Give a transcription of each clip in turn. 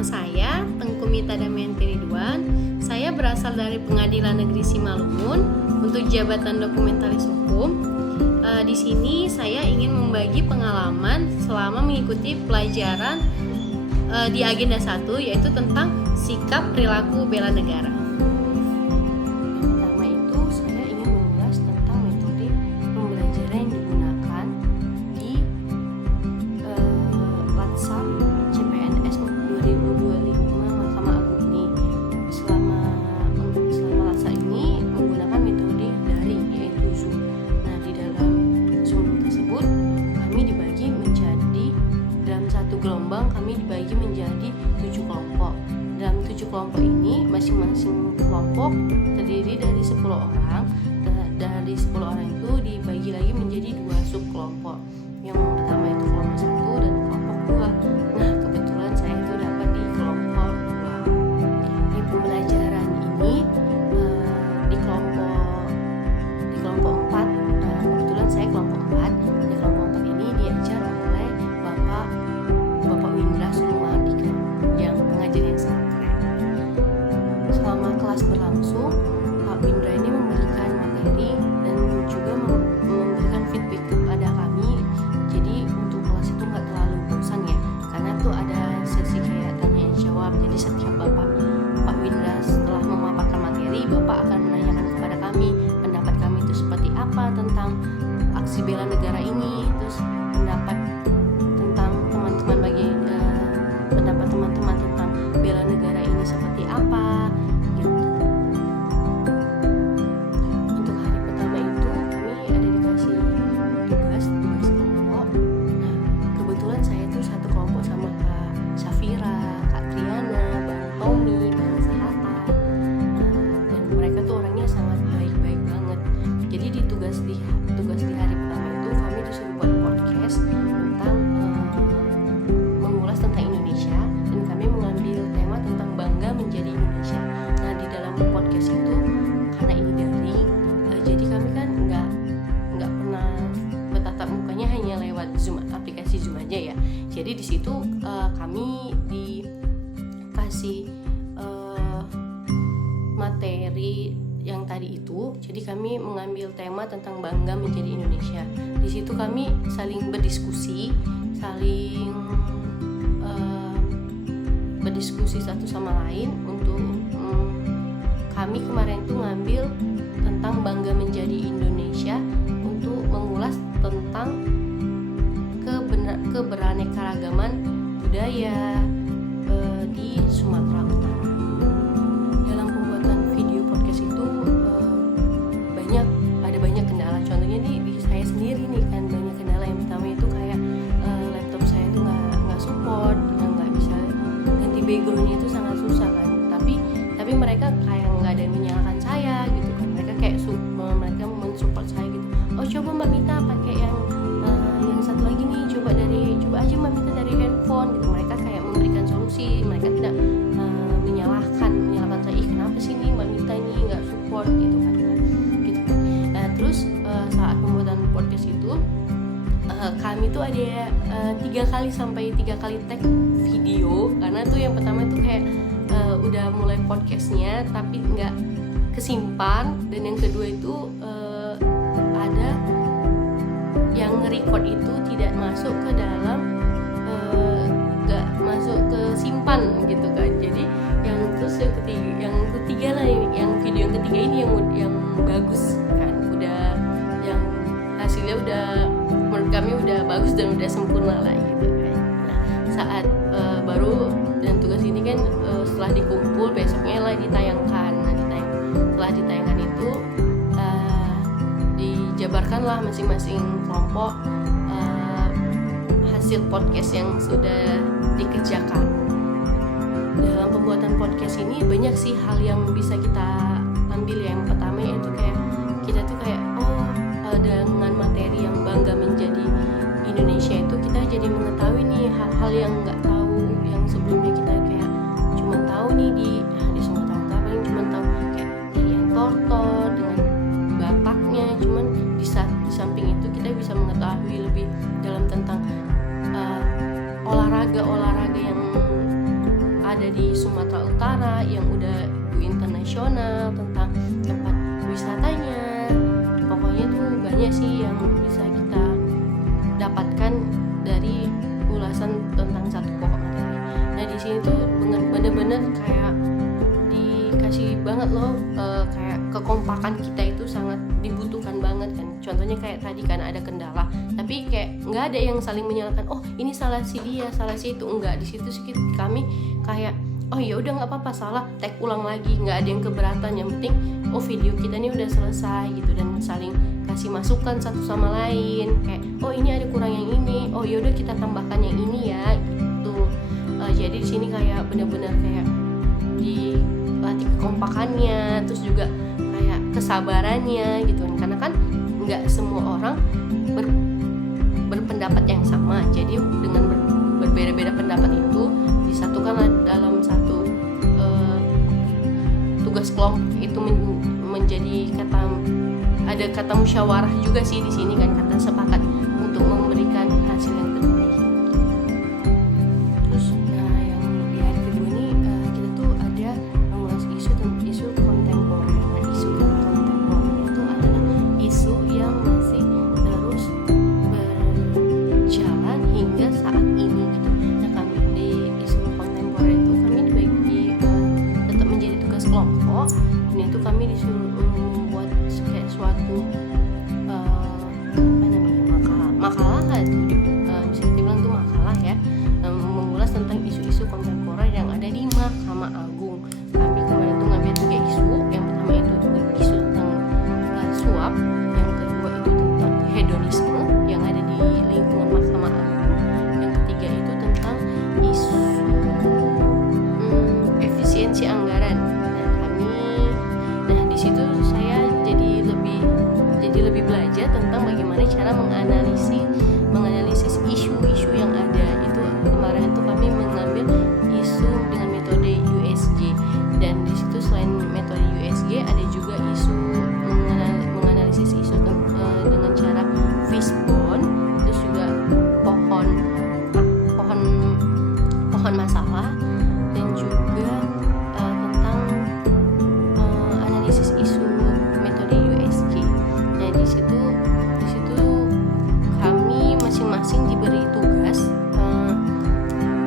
Nama saya Tengku Mita Damayanti Ridwan. Saya berasal dari Pengadilan Negeri Simalungun untuk jabatan dokumentaris hukum. Di sini saya ingin membagi pengalaman selama mengikuti pelajaran di agenda 1, yaitu tentang sikap perilaku bela negara. Pertama itu saya ingin mengulas tentang metode pembelajaran yang digunakan di Latsar CPNS 2025 Mahkamah Agung ini. Selama Latsar ini menggunakan metode daring, yaitu Zoom. Nah, di dalam Zoom tersebut kami dibagi menjadi, dalam satu gelombang kami dibagi menjadi 7 kelompok. Dalam 7 kelompok ini masing-masing kelompok terdiri dari 10 orang. Dari 10 orang itu dibagi lagi menjadi 2 subkelompok. Yang pertama itu kelompok 1 dan kelompok 2. Nah, kebetulan saya itu dapat di kelompok 2. Di pembelajaran ini di kelompok 4, kebetulan saya kelompok 4. Di kelompok 4 ini diajar oleh Bapak Windra Sulumahardika yang pengajar yang sangat keren. Selama kelas berlangsung, Pak Windra ini memberikan materi dan juga memberikan feedback kepada kami. Jadi untuk kelas itu nggak terlalu bosan ya, karena tuh ada sesi kayak tanya jawab. Jadi setiap Pak Windra setelah memaparkan materi, Bapak akan menanyakan kepada kami pendapat kami itu seperti apa tentang aksi bela negara ini, terus pendapat tentang pendapat teman-teman tentang bela negara ini seperti apa gitu. Untuk hari pertama itu kami ada dikasih tugas kelompok. Nah, kebetulan saya itu satu kelompok sama Kak Safira, Kak Triana, Bang Tommy, Bang Sahata. Dan mereka tuh orangnya sangat baik-baik banget. Jadi di tugas di hari pertama itu kami disuruh buat podcast tentang mengulas tentang Indonesia, dan kami mengambil tema tentang bangga menjadi Indonesia. Nah, di dalam podcast itu karena ini daring, jadi kami kan nggak pernah bertatap mukanya, hanya lewat Zoom, aplikasi Zoom aja ya. Jadi di situ kami dikasih materi yang tadi itu. Jadi kami mengambil tema tentang bangga menjadi Indonesia. Di situ kami saling berdiskusi, berdiskusi satu sama lain. Untuk kami kemarin itu ngambil tentang bangga menjadi Indonesia untuk mengulas tentang keberaneka-ragaman budaya di Sumatera Utara. Dalam pembuatan video podcast itu ada banyak kendala. Contohnya di saya sendiri nih kan banyak kendala. Yang pertama itu kayak laptop saya itu nggak support, nggak bisa ganti backgroundnya, itu sangat susah kan. Tapi mereka kayak nggak ada yang menyalahkan saya gitu kan. Mereka kayak mereka mensupport saya gitu. Oh, coba Mbak Mita pakai yang satu lagi nih, coba aja Mbak Mita dari handphone gitu. Mereka kayak memberikan solusi. Mereka tidak menyalahkan saya, kenapa sih nih Mbak Mita ini nggak support gitu kan. Terus saat pembuatan podcast itu kami tuh ada 3 kali tag video, karena tuh yang pertama itu kayak udah mulai podcastnya tapi nggak kesimpan, dan yang kedua itu ada yang nge-record itu tidak masuk ke dalam, nggak masuk ke simpan gitu kan. Jadi yang ketiga lah, yang video yang ketiga ini yang bagus kan, udah yang hasilnya udah menurut kami udah bagus dan udah sempurna lah gitu kan. Nah, saat baru dan tugas ini kan setelah dikumpul besoknya lah ditayangkan. Nah, setelah ditayangkan itu dijabarkanlah masing-masing kelompok hasil podcast yang sudah dikerjakan. Dalam pembuatan podcast ini banyak sih hal yang bisa kita ambil. Yang pertama yaitu kayak kita tuh kayak dengan materi yang bangga menjadi Indonesia itu kita jadi mengetahui nih hal-hal yang nggak tahu, yang sebelumnya kita kayak cuma tahu nih di Sumatera Utara paling cuma tahu kayak tarian tortor dengan Bataknya. Cuman di samping itu kita bisa mengetahui lebih dalam tentang olahraga yang ada apa yang udah go internasional, tentang tempat wisatanya. Pokoknya tuh banyak sih yang bisa kita dapatkan dari ulasan tentang satu pokok materi. Nah di sini tuh bener-bener kayak dikasih banget loh, kayak kekompakan kita itu sangat dibutuhkan banget kan. Contohnya kayak tadi kan ada kendala, tapi kayak nggak ada yang saling menyalahkan. Oh ini salah si dia, salah si itu, enggak. Di situ sih kami kayak oh ya udah nggak apa-apa, salah tag ulang lagi, nggak ada yang keberatan. Yang penting oh video kita ini udah selesai gitu, dan saling kasih masukan satu sama lain. Kayak oh ini ada kurang yang ini, oh ya udah kita tambahkan yang ini ya gitu. Jadi di sini kayak benar-benar kayak dilatih kekompakannya, terus juga kayak kesabarannya gitu kan, karena kan nggak semua orang berpendapat yang sama. Jadi dengan berbeda-beda pendapat itu disatukan dalam satu tugas kelompok itu menjadi ada kata musyawarah juga sih di sini kan, kata sepakat untuk memberikan hasil yang terbaik. Terus yang di hari kedua ini kita tuh ada mengulas isu kontemporer. Nah isu kontemporer itu adalah isu yang masih terus berjalan hingga saat ini gitu. Nah kami di isu kontemporer itu kami dibagi tetap menjadi tugas kelompok, dan itu kami disuruh membuat kayak suatu makalah itu bisa dibilang tuh makalah ya, mengulas tentang isu-isu kontemporer yang ada di Mahkamah Agung. Kami kemarin tuh ngambil 3 isu. Yang pertama itu isu tentang suap, yang kedua itu tentang hedonisme yang ada di lingkungan Mahkamah Agung, yang ketiga itu tentang isu efisiensi anggaran. Nah di situ saya jadi lebih belajar tentang bagaimana cara menganalisis isu-isu yang ada. Itu kemarin itu kami mengambil isu dengan metode USG, dan di situ selain metode USG ada juga isu menganalisis isu dengan cara fishbone, terus juga pohon masalah, dan juga tentang analisis isu metode USG. Nah di situ kami masing-masing diberi tugas,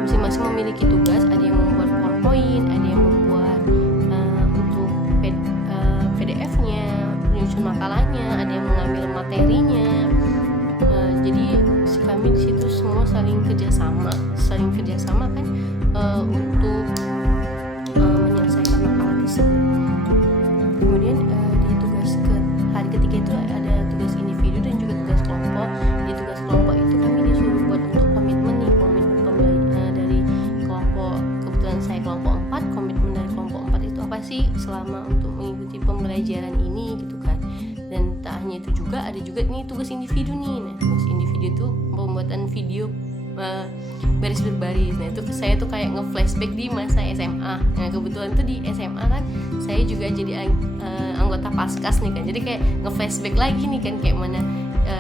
masing-masing memiliki tugas. Ada yang membuat PowerPoint, ada yang membuat untuk PDF-nya, menyusun makalahnya, ada yang mengambil materinya. Jadi kami di situ semua saling kerjasama kan untuk menyelesaikan makalah tersebut. Kemudian di tugas hari ketiga itu ada tugas individu dan juga tugas kelompok. Di tugas kelompok itu kami disuruh buat untuk komitmen dari kelompok. Kebetulan saya kelompok 4. Komitmen dari kelompok 4 itu apa sih selama untuk mengikuti pembelajaran ini gitu kan. Dan tak hanya itu juga, ada juga nih tugas individu nih. Nah tugas individu itu pembuatan video baris berbaris. Nah itu saya tuh kayak nge-flashback di masa SMA. Nah kebetulan tuh di SMA kan saya juga jadi anggota Paskas nih kan. Jadi kayak nge-flashback lagi nih kan, kayak mana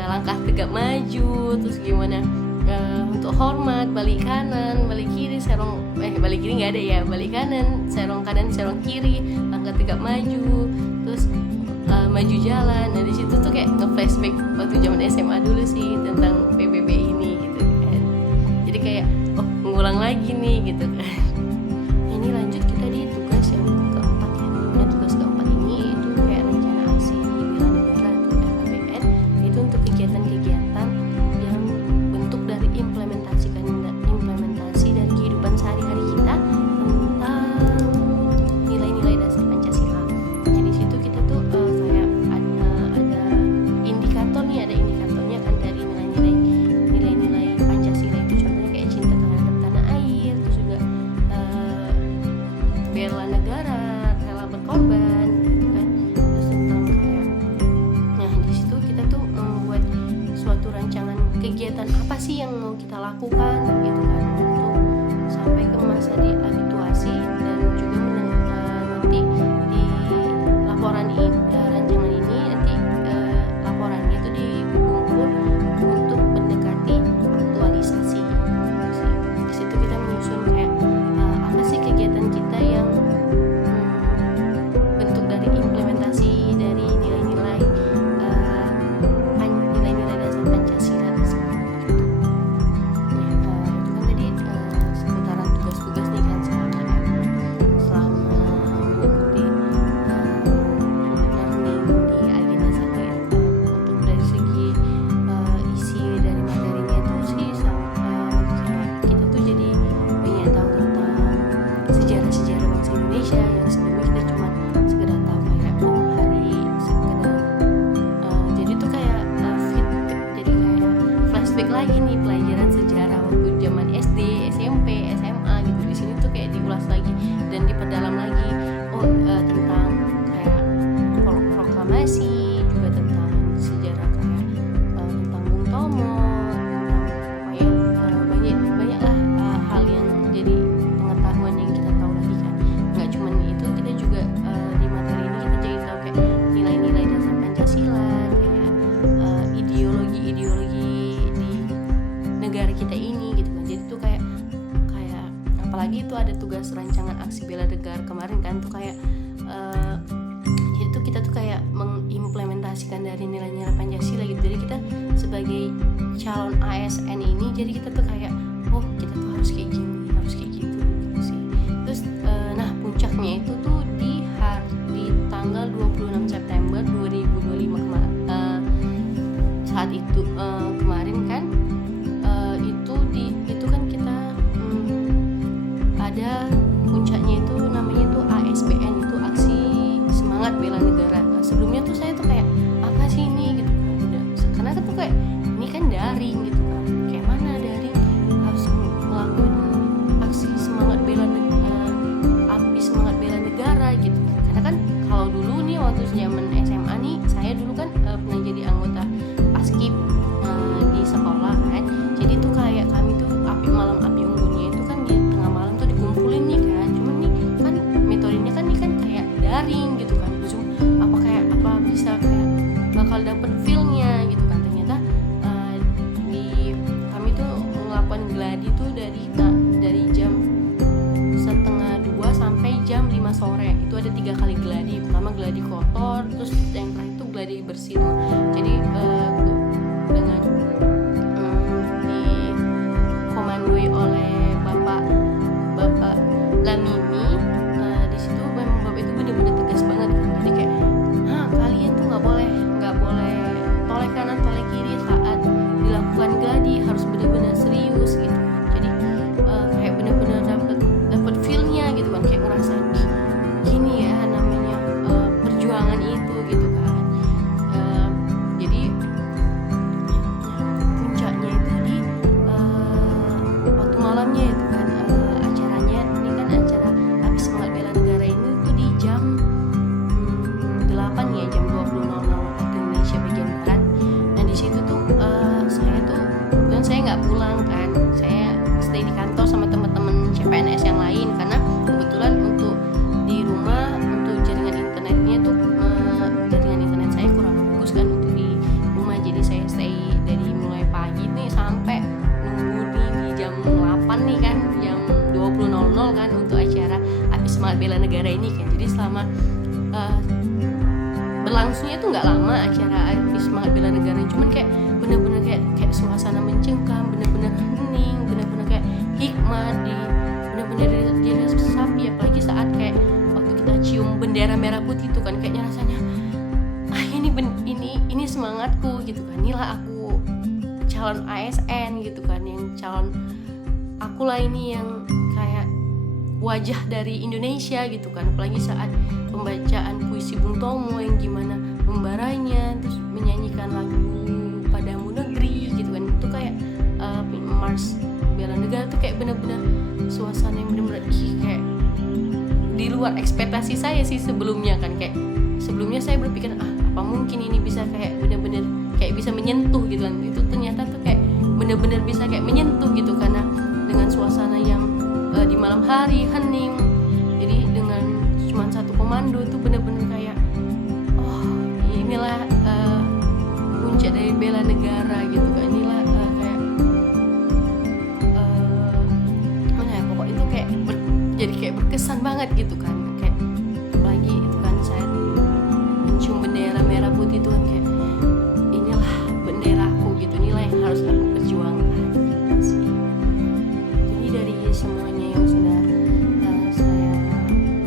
langkah tegap maju, terus gimana untuk hormat, balik kanan, balik kiri, balik kiri nggak ada ya, balik kanan, serong kiri, langkah tegap maju, terus maju jalan. Nah di situ tuh kayak nge-flashback waktu zaman SMA dulu sih tentang PBB ini gitu kan. Jadi kayak ngulang lagi nih gitu kan. Ini lanjut kita di tugas yang keempat ya. Nah tugas keempat ini itu kayak rencana aksi bela negara atau RKBN. Itu untuk kegiatan-kegiatan yang bentuk dari implementasi dari kehidupan sehari-hari kita tentang nilai-nilai dasar Pancasila. Nah di situ kita tuh kayak ada indikatornya kan dari nilai-nilai Pancasila itu. Contohnya kayak cinta terhadap tanah air, terus juga bela negara, rela berkorban gitu kan. Terus tentang kayak, nah di situ kita tuh membuat suatu rancangan kegiatan apa sih yang mau kita lakukan gitu kan, untuk sampai ke masa dihabituasi, dan juga nanti di laporan ini rancangan ini nanti laporannya itu dikumpul untuk mendekati aktualisasi. Di situ kita menyusun kayak apa sih kegiatan kita yang lagi nih pelajaran sejarah waktu zaman SD, SMP, SMA gitu. Di sini tuh kayak diulas lagi dan diperdalam lagi tentang kayak proklamasi, juga tentang sejarah kayak tentang Bung Tomo, banyaklah hal yang jadi pengetahuan yang kita tahu lagi kan. Nggak cuma itu, kita juga di materi ini kita jadi tahu kayak nilai-nilai dasar Pancasila, kayak ideologi-ideologi di negara kita ini gitu kan. Jadi tuh kayak apalagi itu ada tugas rancangan aksi bela negara kemarin kan tuh kayak jadi tuh kita tuh kayak mengimplementasikan dari nilai-nilai Pancasila gitu. Jadi kita sebagai calon ASN ini, jadi kita tuh kayak kita tuh harus kayak gini, harus kayak gitu sih. Terus nah puncaknya itu tuh di tanggal 26 September 2025 saat itu kemarin kan itu kan kita ada puncaknya itu namanya tuh ASBN, itu aksi semangat bela negara. Sebelumnya tuh saya tuh kayak apa sih ini gitu kan, karena kan tuh kayak ini kan daring gitu kan, kayak mana daring harus melakukan aksi semangat bela api semangat bela negara gitu kan. Karena kan kalau dulu nih waktu zaman SMA nih, saya dulu kan pernah jadi anggota Paskib di sekolah kan. Jadi tuh kayak kami tuh malam api unggunnya itu kan di tengah malam tuh dikumpulin nih kan. Cuman nih kan metodenya kan nih kan kayak daring gitu kan. Zoom apa bisa kayak bakal dapet feel-nya gitu kan. Ternyata kami tuh melakukan gladi tuh dari jam 1:30 sampai jam 5 sore. Itu ada 3 kali gladi. Pertama gladi kotor, terus yang terakhir itu gladi bersih. Jadi dengan dikomandoi oleh Bapak Lamimi, di situ memang Bapak itu benar-benar tegas banget kan. Jadi kayak kalian tuh nggak boleh toleh kanan toleh kiri saat dilakukan gladi, harus benar-benar serius gitu. Jadi kayak benar-benar dapat feel-nya gitu kan, kayak ngerasa gini ya namanya perjuangan itu gitu kan. Jadi puncaknya itu di waktu malamnya itu kan, acaranya ini kan acara api semangat bela negara ini tuh di jam 8 ya, jam 20.00 waktu Indonesia bagian barat. Nah di situ tuh saya tuh kebetulan saya nggak pulang kan, saya stay di kantor sama teman-teman CPNS yang lain, karena kebetulan untuk di rumah untuk jaringan internetnya tuh jaringan internet saya kurang bagus kan untuk di rumah. Jadi saya stay dari mulai pagi nih sampai nunggu di jam 8 nih kan, jam 20.00 kan untuk acara api semangat bela negara ini kan. Jadi selama berlangsungnya tuh nggak lama acara api semangat bela negara, cuman kayak bener-bener kayak suasana mencengkam, bener-bener hening, bener-bener kayak hikmat, bener-bener diresapi. Apalagi saat kayak waktu kita cium bendera merah putih itu kan, kayaknya rasanya ini semangatku gitu kan, inilah aku calon ASN gitu kan, yang calon akulah ini yang kayak wajah dari Indonesia gitu kan. Apalagi saat pembacaan puisi Bung Tomo yang gimana membaranya, terus menyanyikan lagu Padamu Negeri gitu kan. Itu kayak Mars bela negara tuh kayak bener-bener suasana yang bener-bener kayak di luar ekspektasi saya sih sebelumnya kan. Kayak sebelumnya saya berpikir apa mungkin ini bisa kayak bener-bener kayak bisa menyentuh gitu kan. Itu ternyata tuh kayak bener-bener bisa kayak menyentuh gitu, karena dengan suasana yang di malam hari hening. Jadi dengan cuma satu komando itu bener-bener kayak inilah puncak dari bela negara gitu kan. Inilah kayak pokoknya itu kayak jadi kayak berkesan banget gitu kan. Kayak apalagi itu kan saya mencium bendera merah putih itu kan, kayak inilah benderaku gitu, inilah yang harus aku perjuangkan gitu sih. Jadi dari semuanya yang sudah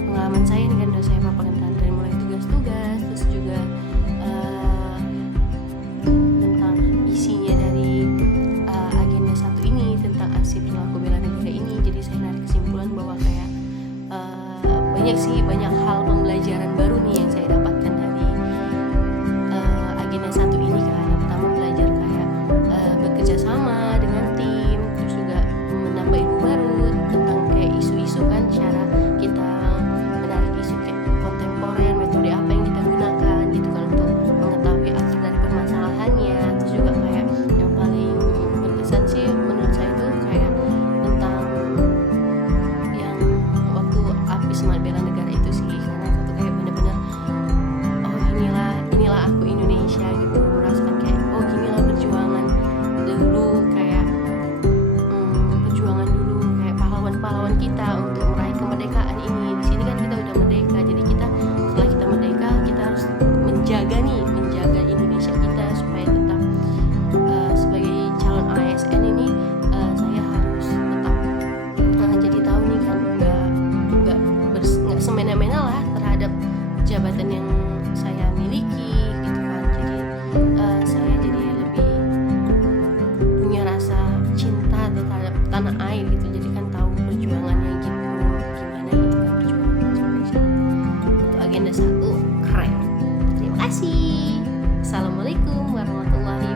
pengalaman saya ini kan udah saya paparkan dari mulai tugas-tugas, terus juga tentang isinya dari agenda satu ini tentang aksi perilaku bela negara ini. Jadi saya narik kesimpulan bahwa kayak banyak kasih. Assalamualaikum warahmatullahi